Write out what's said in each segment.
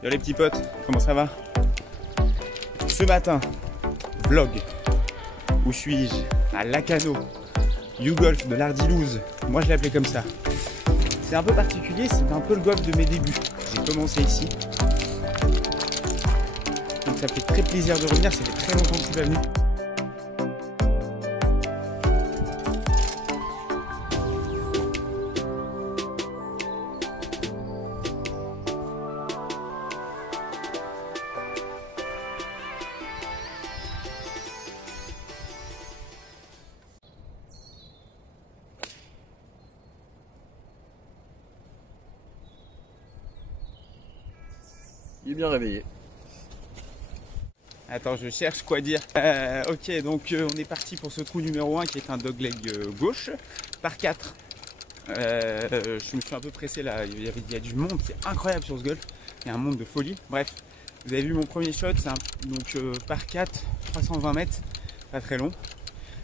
Yo les petits potes, comment ça va? Ce matin, vlog. Où suis-je? À Lacano, U-Golf de l'Ardilouse. Moi je l'appelais comme ça. C'est un peu particulier, c'est un peu le golf de mes débuts. J'ai commencé ici. Donc ça fait très plaisir de revenir, ça fait très longtemps que je suis pas venu. Il est bien réveillé. Attends, je cherche quoi dire. Ok, donc on est parti pour ce trou numéro 1 qui est un dogleg gauche par 4. Je me suis un peu pressé là, il y a du monde, c'est incroyable sur ce golf. Il y a un monde de folie. Bref, vous avez vu mon premier shot, c'est donc par 4, 320 mètres, pas très long.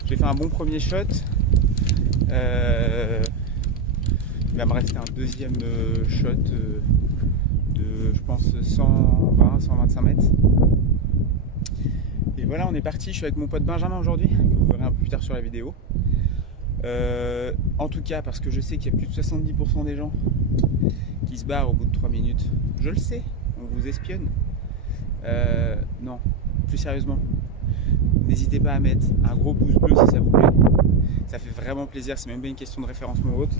J'ai fait un bon premier shot. Il va me rester un deuxième shot de je pense 120, 125 mètres. Et voilà, on est parti. Je suis avec mon pote Benjamin aujourd'hui, que vous verrez un peu plus tard sur la vidéo. En tout cas, parce que je sais qu'il y a plus de 70% des gens qui se barrent au bout de 3 minutes. Je le sais, on vous espionne. Non, plus sérieusement, n'hésitez pas à mettre un gros pouce bleu si ça vous plaît. Ça fait vraiment plaisir, c'est même pas une question de référencement ou autre.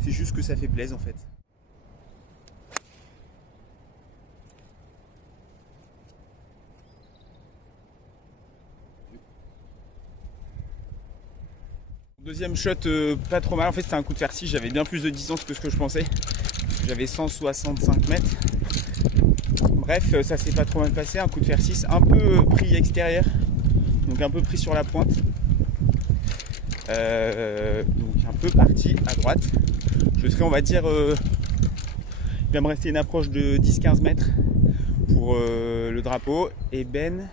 C'est juste que ça fait plaisir en fait. Deuxième shot pas trop mal, en fait c'était un coup de fer 6, j'avais bien plus de distance que ce que je pensais. J'avais 165 mètres. Bref, ça s'est pas trop mal passé, un coup de fer 6, un peu pris extérieur, donc un peu pris sur la pointe. Donc un peu parti à droite. Je serai, on va dire, il va me rester une approche de 10-15 mètres pour le drapeau. Et Ben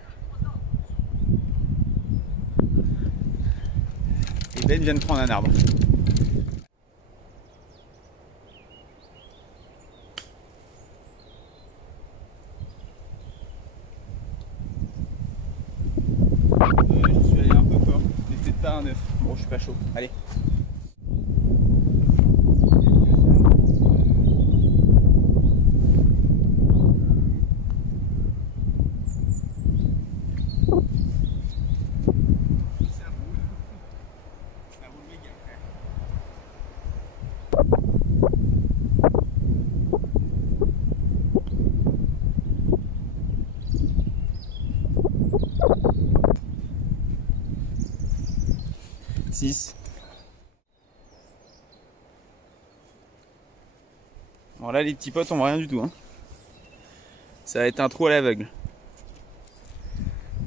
vient de prendre un arbre. Je suis allé un peu fort, mais c'est pas un 9. Bon, je suis pas chaud. Allez. Bon là les petits potes on voit rien du tout hein. Ça va être un trou à l'aveugle.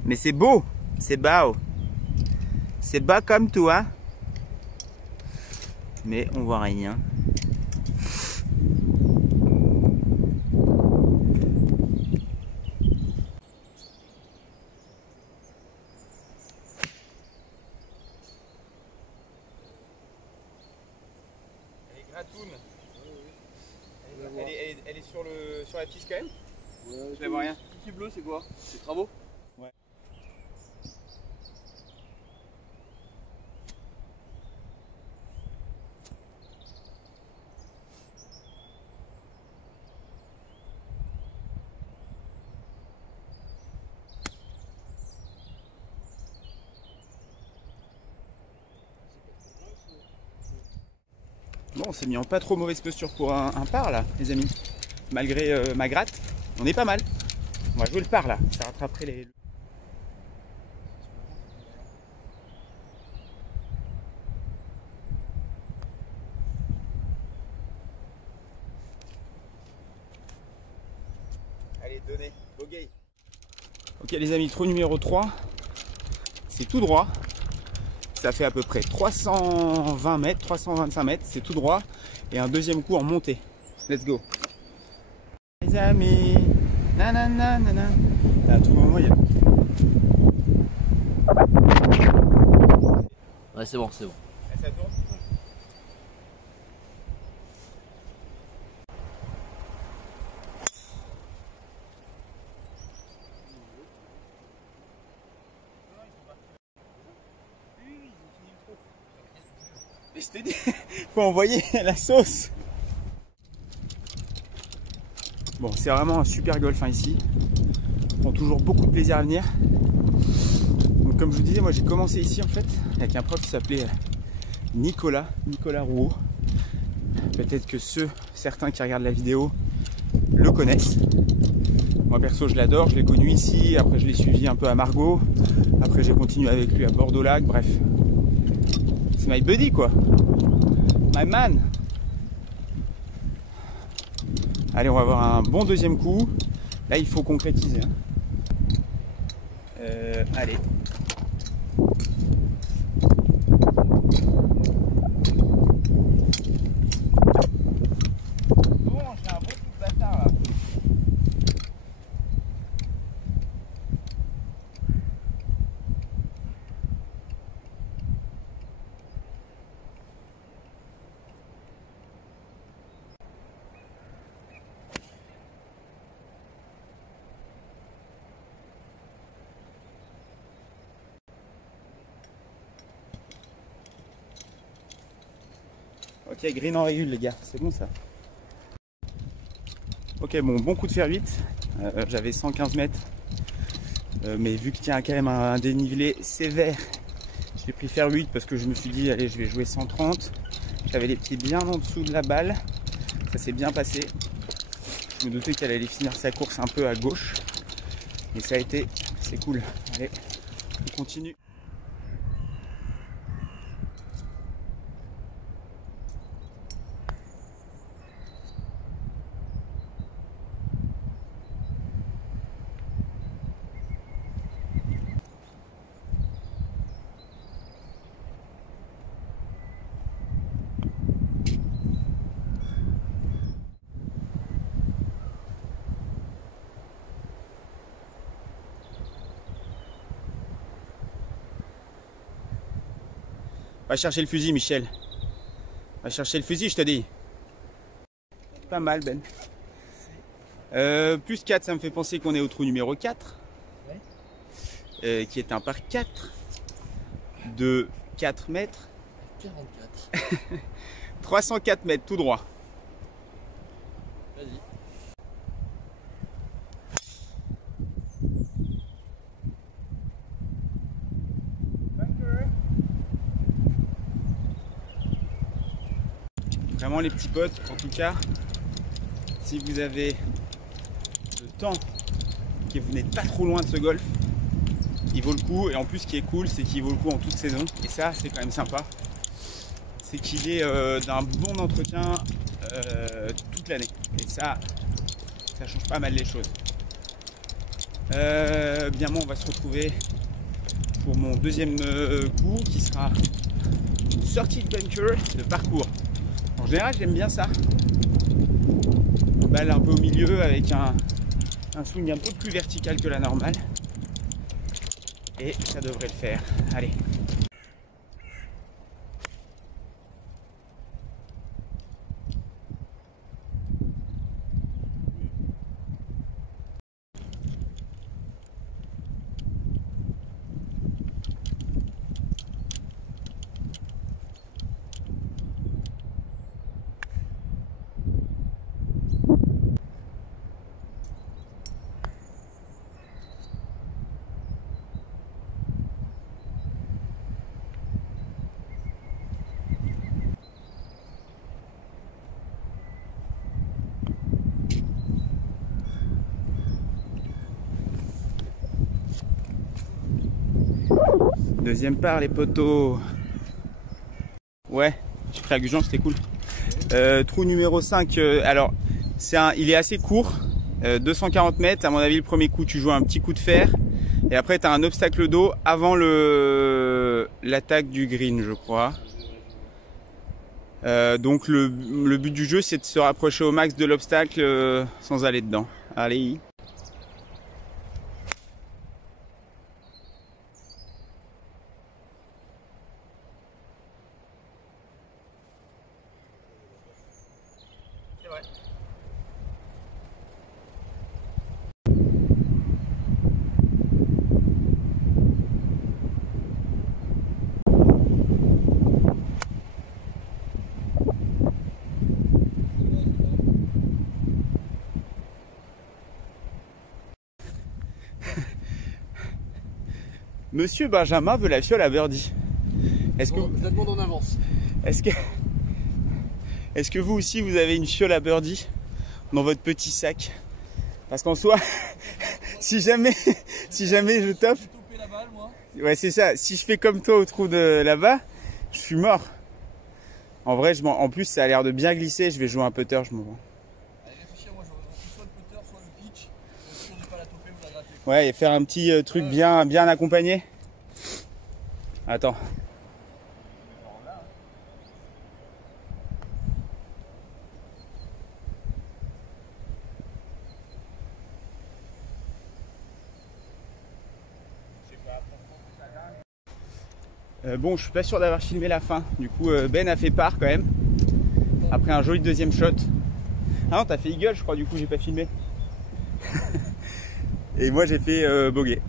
Mais c'est beau, c'est beau. C'est bas comme tout hein. Mais on voit rien. Elle est gratoune. Elle est sur la piste quand même. Ouais, je la vois rien. Petit bleu c'est quoi? C'est travaux? Ouais. Bon, on s'est mis en pas trop mauvaise posture pour un par là, les amis. Malgré ma gratte, on est pas mal. On va jouer le par là, ça rattraperait les... Allez, donnez, bogey. Ok les amis, trou numéro 3. C'est tout droit. Ça fait à peu près 320 mètres, 325 mètres, c'est tout droit. Et un deuxième coup en montée. Let's go. Les amis, nanana, nanana. Là, à tout moment, il y a tout. Ouais, c'est bon, c'est bon. Ça tourne. Mais je te dis, faut envoyer la sauce. Bon, c'est vraiment un super golf ici. On prend toujours beaucoup de plaisir à venir. Donc, comme je vous disais, moi j'ai commencé ici en fait avec un prof qui s'appelait Nicolas Rouault. Peut-être que certains qui regardent la vidéo le connaissent. Moi perso je l'adore, je l'ai connu ici, après je l'ai suivi un peu à Margaux, après j'ai continué avec lui à Bordeaux-Lac, bref. C'est my buddy quoi. My man. Allez, on va avoir un bon deuxième coup. Là il faut concrétiser. Hein. Allez. Bon, j'ai un bon coup de bâtard là. Ok, green en régule les gars, c'est bon ça. Ok, bon coup de fer 8. J'avais 115 mètres. Mais vu qu'il y a quand même un dénivelé sévère, j'ai pris fer 8 parce que je me suis dit, allez, je vais jouer 130. J'avais les pieds bien en dessous de la balle. Ça s'est bien passé. Je me doutais qu'elle allait finir sa course un peu à gauche. Mais ça a été, c'est cool. Allez, on continue. Va chercher le fusil, Michel. Va chercher le fusil, je te dis. Pas mal, Ben. Plus 4, ça me fait penser qu'on est au trou numéro 4. Ouais. Qui est un par 4 de 4 mètres. 44. 304 mètres, tout droit. Vas-y. Vraiment les petits potes, en tout cas, si vous avez le temps et que vous n'êtes pas trop loin de ce golf, il vaut le coup. Et en plus ce qui est cool, c'est qu'il vaut le coup en toute saison. Et ça c'est quand même sympa. C'est qu'il est d'un bon entretien toute l'année. Et ça change pas mal les choses. Bien moi on va se retrouver pour mon deuxième coup qui sera une sortie de bunker de parcours. En général j'aime bien ça. Balle un peu au milieu avec un swing un peu plus vertical que la normale. Et ça devrait le faire. Allez. Deuxième part, les poteaux. Ouais, j'ai pris à Gujan, c'était cool. Trou numéro 5, alors il est assez court, 240 mètres. À mon avis, le premier coup, tu joues un petit coup de fer. Et après, tu as un obstacle d'eau avant l'attaque du green, je crois. Donc le but du jeu, c'est de se rapprocher au max de l'obstacle sans aller dedans. Allez. C'est vrai. Monsieur Benjamin veut la fiole à birdie. Est-ce que je la demande en avance. Est-ce que vous aussi vous avez une fiole à birdie dans votre petit sac? Parce qu'en soi, si jamais je top, La balle, moi. Ouais, c'est ça. Si je fais comme toi au trou de là-bas, je suis mort. En vrai, en plus, ça a l'air de bien glisser. Je vais jouer un putter, je m'en vais. Allez, réfléchis, moi, soit le putter, soit le pitch. Si on n'est pas la toper ou la gratter. Ouais, et faire un petit truc bien accompagné. Attends. Bon, je suis pas sûr d'avoir filmé la fin. Du coup, Ben a fait part quand même. Après un joli deuxième shot. Ah non, t'as fait eagle, je crois. Du coup, j'ai pas filmé. Et moi, j'ai fait bogey.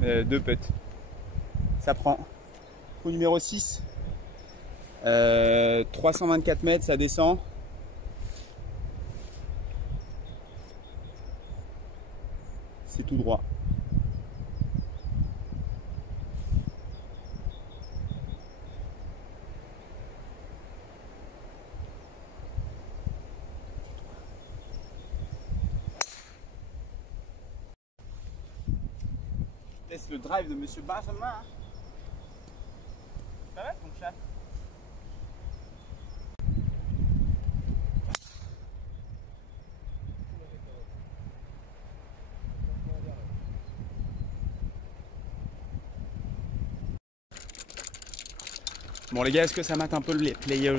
2 putts. Ça prend. Trou numéro 6. 324 mètres, ça descend. C'est tout droit. Je teste le drive de Monsieur Benjamin. Ça va ton chat? Bon les gars, est-ce que ça mate un peu les players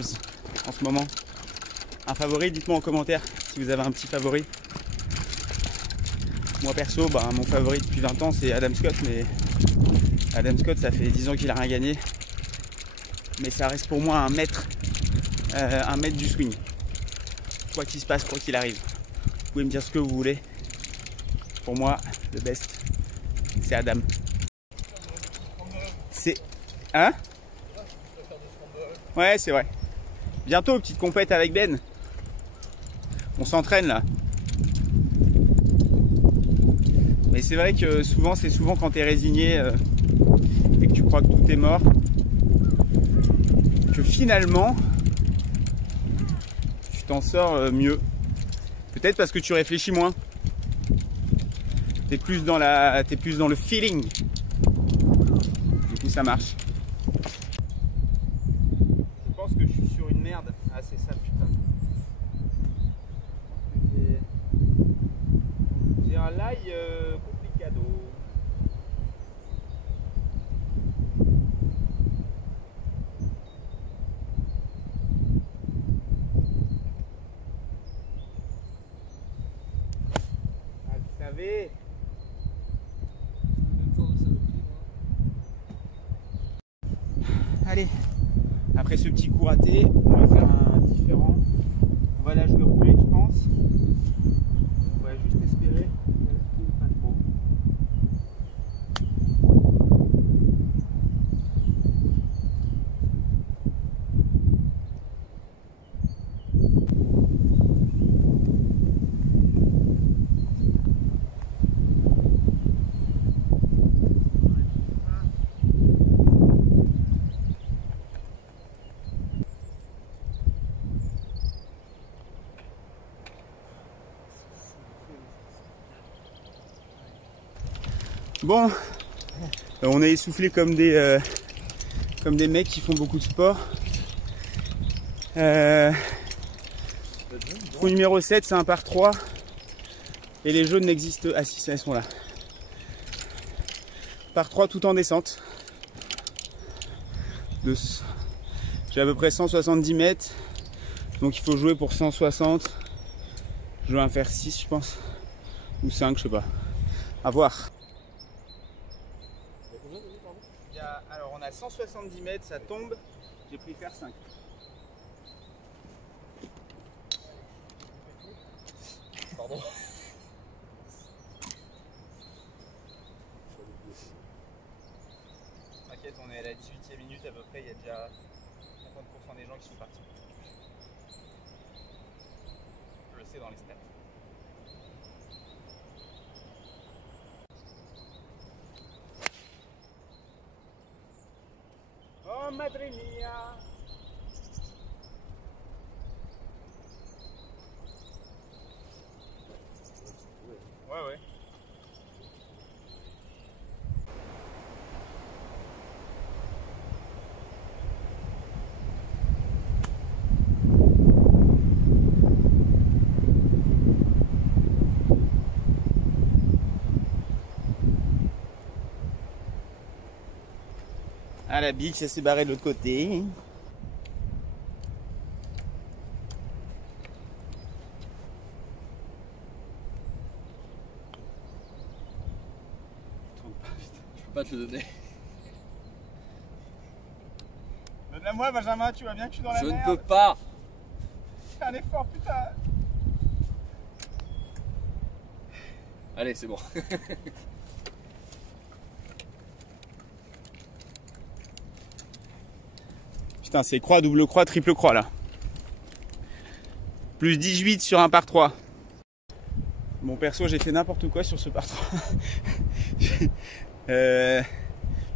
en ce moment? Un favori, dites-moi en commentaire si vous avez un petit favori. Moi perso, mon favori depuis 20 ans c'est Adam Scott, mais Adam Scott ça fait 10 ans qu'il a rien gagné. Mais ça reste pour moi un maître du swing. Quoi qu'il se passe, quoi qu'il arrive. Vous pouvez me dire ce que vous voulez. Pour moi, le best, c'est Adam. C'est... Hein? Ouais, c'est vrai. Bientôt, petite compète avec Ben. On s'entraîne là. Mais c'est vrai que c'est souvent quand tu es résigné et que tu crois que tout est mort, que finalement, tu t'en sors mieux. Peut-être parce que tu réfléchis moins. T'es plus dans le feeling. Du coup, ça marche. Je pense que je suis sur une merde. Ah, c'est ça, putain. J'ai un lie complicado. Ah, vous savez. Allez, après ce petit coup raté, on va faire un différent. On va la jouer roulée, je pense. On va juste espérer qu'elle tourne pas trop. Bon, On est essoufflé comme des mecs qui font beaucoup de sport. Trou numéro 7, c'est un par 3. Et les jaunes n'existent... Ah si, elles sont là. Par 3 tout en descente. J'ai à peu près 170 mètres. Donc il faut jouer pour 160. Je vais en faire 6 je pense. Ou 5, je sais pas. À voir. Alors on a 170 mètres, ça tombe. J'ai pris faire 5. Pardon. T'inquiète, on est à la 18e minute à peu près, il y a déjà 50% des gens qui sont partis. Je le sais dans les stats. Oh madre mia! Ouais. Ah la biche, ça s'est barré de l'autre côté. Je peux pas te le donner. Donne-la moi Benjamin, tu vois bien que je suis dans la Je merde. ne peux pas. Fais un effort putain. Allez, c'est bon. Putain, c'est croix, double croix, triple croix là. Plus 18 sur un par 3. Bon perso, j'ai fait n'importe quoi sur ce par 3. Je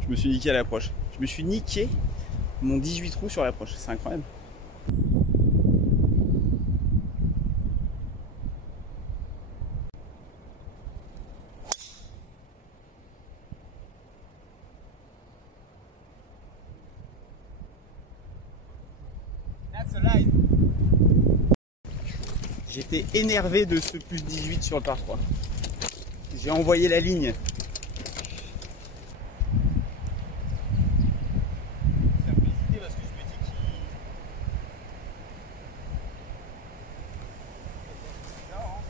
me suis niqué à l'approche. Je me suis niqué mon 18 trous sur l'approche. C'est incroyable. That's a line. J'étais énervé de ce plus 18 sur le par 3. J'ai envoyé la ligne. Ça me fait hésiter parce que je me dis qu'il... Non, hein.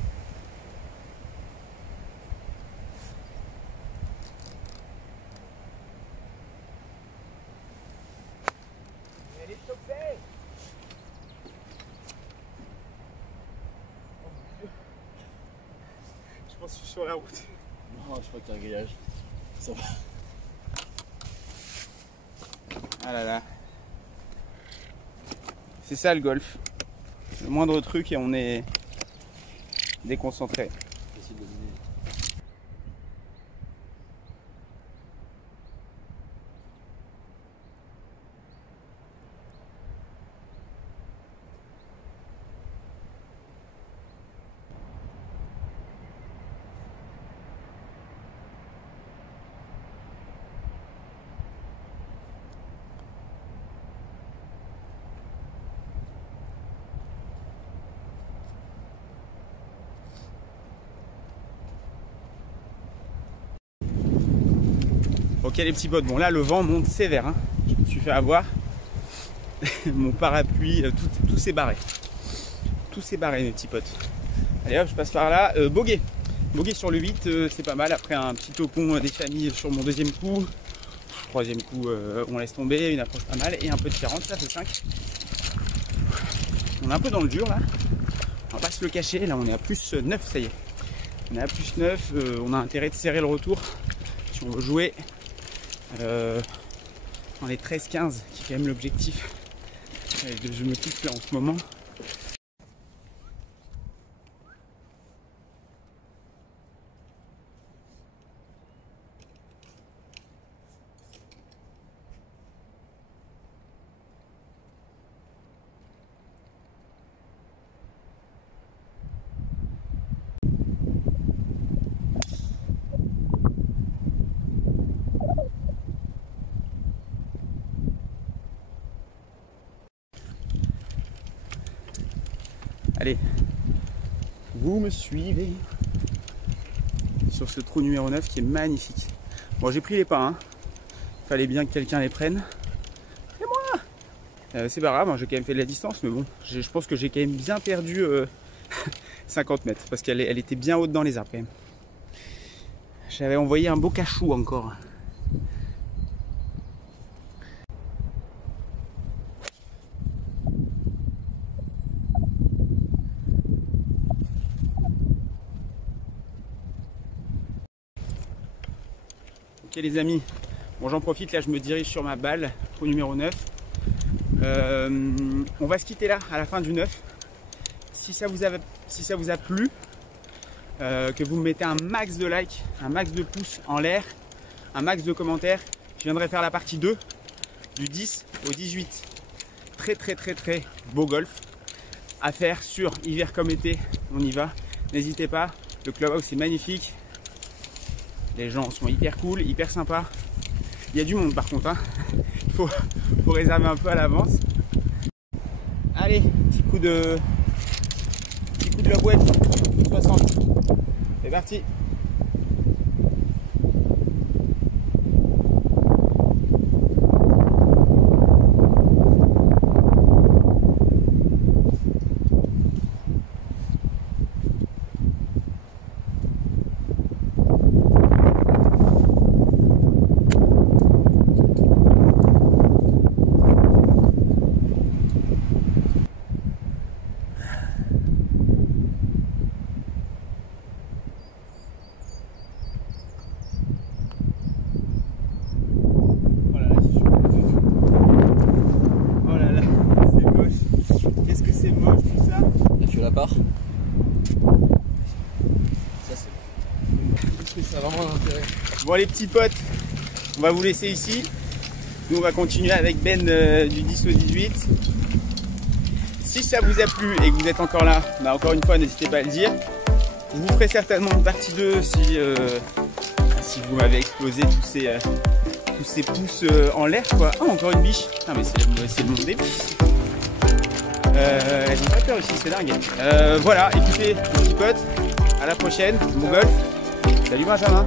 Elle est stoppée. Je pense que je suis sur la route. Non, je crois qu'il y a un grillage. Ça va. Ah là là. C'est ça le golf. Le moindre truc et on est déconcentré. Facile de mener. Ok les petits potes, bon là le vent monte sévère, hein. Je me suis fait avoir. Mon parapluie, tout s'est barré. Tout s'est barré mes petits potes. Allez hop, je passe par là. Bogey. Bogey sur le 8, c'est pas mal. Après un petit topon des familles sur mon deuxième coup. Troisième coup, on laisse tomber. Une approche pas mal. Et un peu de 40, ça fait 5. On est un peu dans le dur là. On va pas se le cacher. Là on est à plus 9, ça y est. On est à plus 9. On a intérêt de serrer le retour. Si on veut jouer dans les 13-15, qui est quand même l'objectif. Je me fixe là en ce moment. Allez, vous me suivez sur ce trou numéro 9 qui est magnifique. Bon, j'ai pris les pas, hein. Fallait bien que quelqu'un les prenne. C'est moi. C'est pas grave, hein, j'ai quand même fait de la distance, mais bon, je pense que j'ai quand même bien perdu 50 mètres parce qu'elle était bien haute dans les arbres quand même. J'avais envoyé un beau cachou encore. Ok les amis, bon j'en profite, là je me dirige sur ma balle, trou numéro 9. On va se quitter là à la fin du 9. Si ça vous a plu, que vous me mettez un max de likes, un max de pouces en l'air, un max de commentaires, je viendrai faire la partie 2 du 10 au 18. Très beau golf à faire sur hiver comme été, on y va. N'hésitez pas, le clubhouse est magnifique. Les gens sont hyper cool, hyper sympas. Il y a du monde par contre, hein. faut réserver un peu à l'avance. Allez, petit coup de la boîte, 60. C'est parti. Part. Ça c'est. Ça a vraiment un intérêt. Bon les petits potes, on va vous laisser ici. Nous on va continuer avec Ben du 10 au 18. Si ça vous a plu et que vous êtes encore là, bah encore une fois n'hésitez pas à le dire. Je vous ferai certainement une partie 2 si vous m'avez explosé tous ces pouces en l'air quoi. Oh encore une biche. Ah mais c'est le monde des biches. Elles ont pas peur ici, c'est dingue. Voilà, écoutez, les petits potes, à la prochaine, bon golf. Salut Benjamin.